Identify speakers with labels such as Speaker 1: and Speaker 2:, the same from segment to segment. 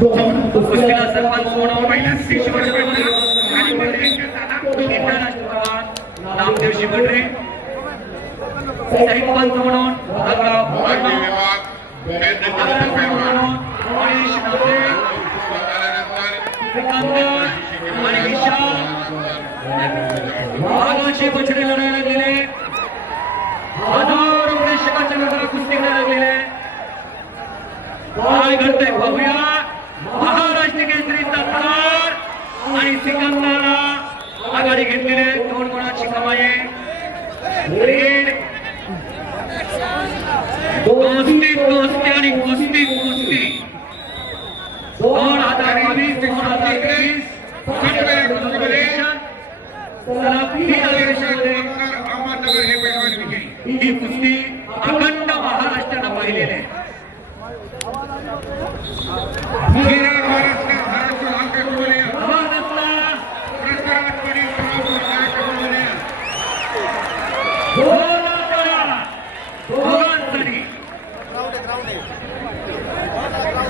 Speaker 1: कुस्तीला सरपंच म्हणून आणि मंत्र्यांच्या नामदेव म्हणून भगतराव आणि विशाल बछडे लढायला लागलेले हजारो प्रेक्षकांच्या नजरा कुस्ती करायला लागलेले. काय घडतंय? बघूया महाराष्ट्र केसरीचा थरार आणि सिकंदरला आघाडी घेतलेले दोन गुणाची कमाई रीड कुस्ती कुस्ती आणि कुस्ती कुस्ती दोन हजार वीस दोन हजार एकवीस
Speaker 2: अहमदनगर हे पैलवान विजयी
Speaker 1: ही कुस्ती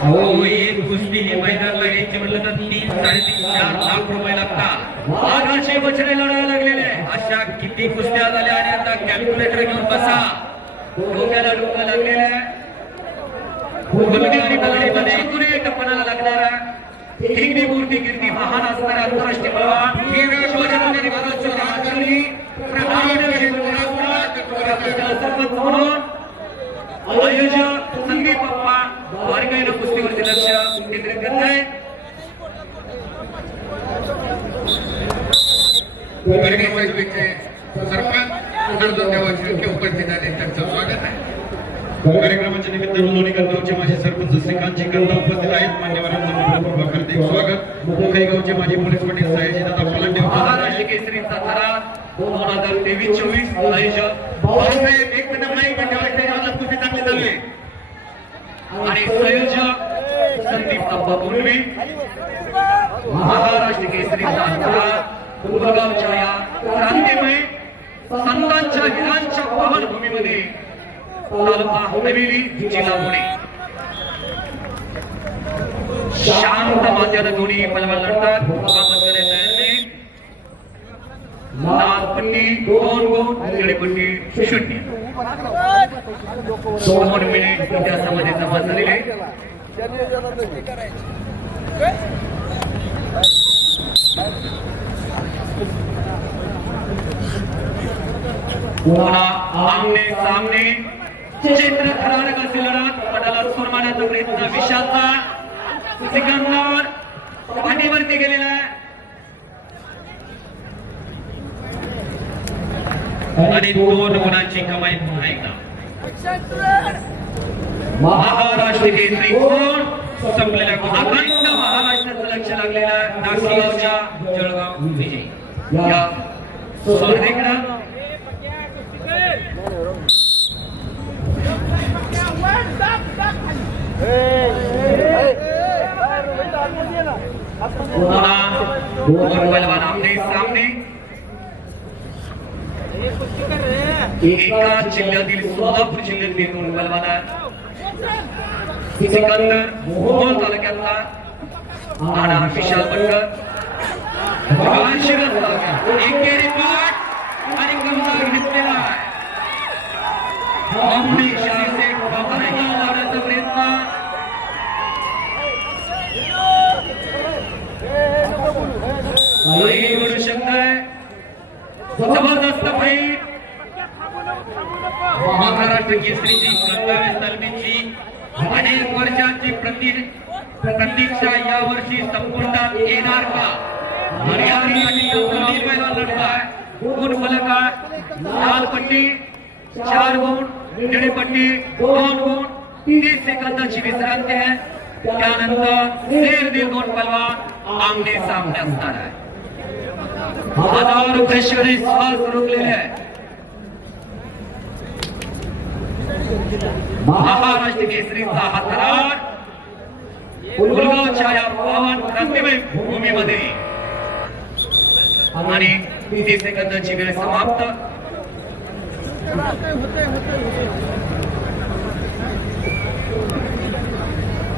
Speaker 3: हो. एक कुस्ती हे मैदान लागायचे म्हटलं तर तीन साडेतीन चार लाख रुपये लागतात.
Speaker 1: बछडे लढायला लागलेले
Speaker 3: अशा किती कुस्त्या झाल्या आणि आता कॅल्क्युलेटर घेऊन बसा.
Speaker 1: डोक्याला डोकं लागलेलं आहे. मुलगी आणि तलवारीमध्ये टप्पणाला लागणारा मूर्ती महान असणारा आंतरराष्ट्रीय बलवान. राजकारणी म्हणून. आयोजक संदीप पप्पा. बारकाईनं कुस्तीवरती लक्ष केंद्रित करत आहे
Speaker 2: कार्यक्रमाचे सरपंच अर्जुन देवाची उपस्थित झाले त्यांचं स्वागत आहे.
Speaker 4: कार्यक्रमाच्या निमित्त माझे सरपंच उपस्थित आहेत. मान्यवरांचं स्वागत. मुंबई गावचे माजी पोलीस पाटील सयाजी दादा
Speaker 1: महाराष्ट्र दोन हजार तेवीस चोवीस भाऊसाहेब एक मिनिट नाही ठेवायचं मला कुस्ती चांगली चालली आणि संयोजक संदीप अप्पा पूर्वी महाराष्ट्र केसरीचा थरा उमरगावच्या या क्रांतीमय संतांच्या हिरांच्या पावनभूमीमध्ये तालुका हवेली जिल्हा पुणे. शांत मात्यानं दोन्ही पलवान लढतात मुकाबत लाल पट्टी दोन गुण निळी पट्टी शून्य दोन मिनिट इतिहासामध्ये जमा झालेले पुन्हा आमने सामने चित्र थरारक असे लढत पटाला सुरमाण्याचा प्रयत्न विशालचा सिकंदर पाठीवरती गेलेला आहे.
Speaker 3: आणि दोन गुणांची कमाई पुन्हा एकदा.
Speaker 1: महाराष्ट्र केसरी कोण? संपलेल्या अखंड महाराष्ट्राचं लक्ष लागलेला नाशिगावच्या जळगाव विजय. या स्पर्धेकडं पुन्हा दोन पहलवान आमने सामने. एका जिल्ह्यातील सोलापूर जिल्ह्यातील दोन पहलवान सिकंदर मोहोळ तालुक्यातला आणि विशाल बनकर शिरस तालुक्यात. एकेरी पाठ आणि कमजार घेतलेला आहे आमने शाहीचे लावण्याचा प्रयत्न नाही घडू शकतंय जबरदस्त फाईट
Speaker 3: महाराष्ट्र केसरीची सत्तावीस तालमीची अनेक वर्षांची प्रति प्रतीक्षा या वर्षी संपुष्टात येणार का?
Speaker 1: लाल पट्टी चार गुण निळी पट्टी दोन गुण तीस सेकंदाची विश्रांती आहे. त्यानंतर शेर दिल दोन पलवान आमने सामने असणार आहे. हजारो प्रेक्षक श्वास रोखलेले आहे. महाराष्ट्र केसरीचा हा थरार मुलगावच्या या पावन क्रांतिमय भूमीमध्ये. आणि तीस सेकंदाची वेळ समाप्त.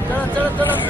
Speaker 5: चला चला चला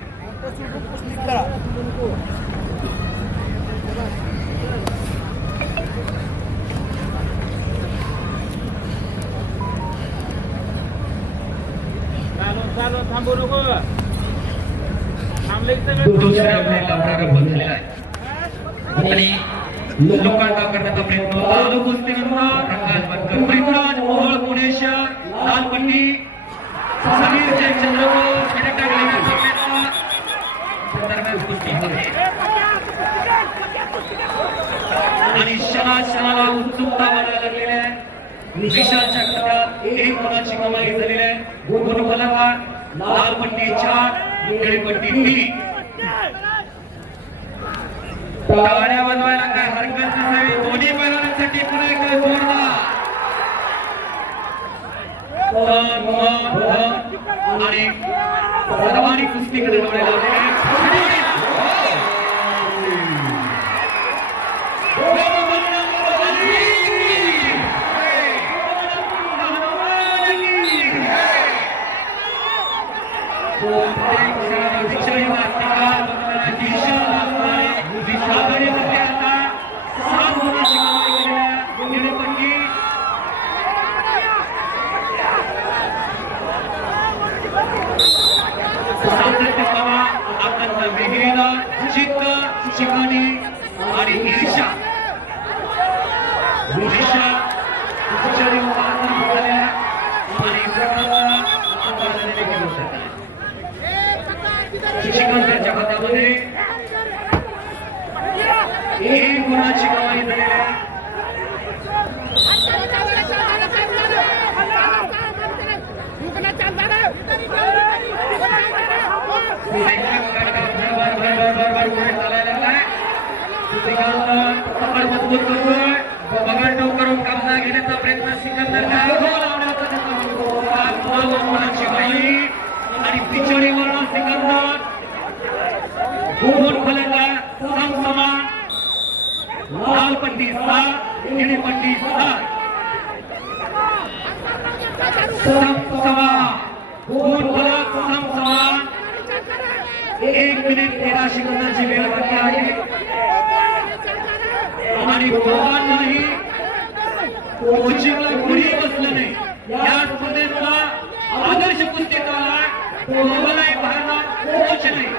Speaker 3: प्रारंभ
Speaker 1: झालेला आहे. आणि लोकांना करण्याचा प्रयत्न होता. चालू प्रकाश बनकर पुणे शहर विशालच्या खात्यात एक गुणाची कमाई झालेली आहे. गुण फलका लाल पट्टी चार निळी पट्टी तीन
Speaker 3: टाळ्या वाजवायला
Speaker 1: सातत्यपणा आपल्याला विहिरीला चित्त चिकाणी आणि ईर्षा ईर्षा कुठच्याही मुलांना झालेल्या आणि प्रकारचा अंदाजाने देखील होऊ शकतात. शिक्षकांच्या हातामध्ये एक गुणाची कमाई झालेली आहे मजबूत करतोय बगल टोक करून कब्जा घेण्याचा प्रयत्न सिकंदर बाई आणि पिछडी वर्ण सिकंदर दोन फलंदा समसमान लाल पट्टी सात निळी पट्टी एक मिनिट तेरा सेकंदाची वेळ बाकी आहे आणि दोघांनाही कोचिंगला कुणी बसलं नाही या स्पर्धेतला आदर्श पुस्तकाला दोघांनाही पाहणार कोच नाही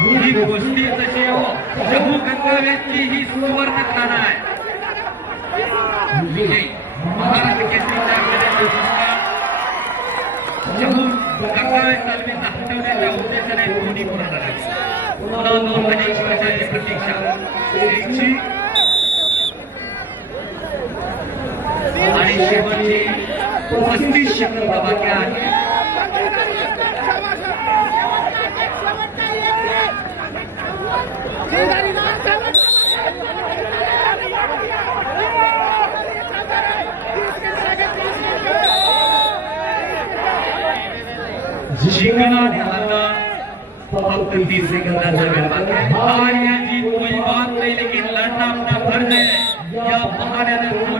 Speaker 3: ही गोष्टी तशी हो जम्मू गंगाव्याची ही सुवर्ण खाना आहे. विजय महाराष्ट्र केसरी खेळाचा जम्मू तालमीचा हटवण्याच्या उद्देशाने दोन्ही पुरवणार आहे पुन्हा दोन प्रतीक्षा
Speaker 1: आणि शेवटची पस्तीस सेकंद बाकी आहे जिंकणं आणि हारणं फक्त तीस सेकंदाचा वेळ बाकी आहे
Speaker 3: हार या जीत कोई बात नहीं लेकिन लड़ना अपना फर्ज है। या बहाने दोनों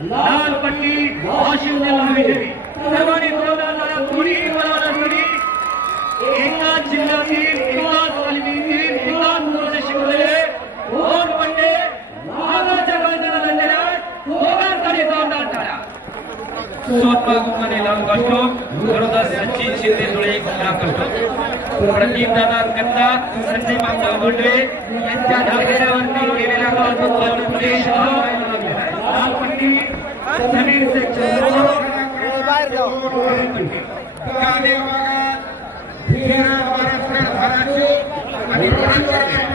Speaker 1: लाल पट्टी वाशिम विजयी. सर्वांनी कोणीही बोलवला तरी एकाच जिल्ह्यातील एकाच एकाच मुलाचे शिकवलेले मैदानात
Speaker 3: लाल सचिन शिंदे धुळे प्रदीप दादा कंदा संदीप यांच्या ढाबेवरती केलेल्या काळात
Speaker 2: महाराष्ट्र धाराशिव आणि महाराष्ट्र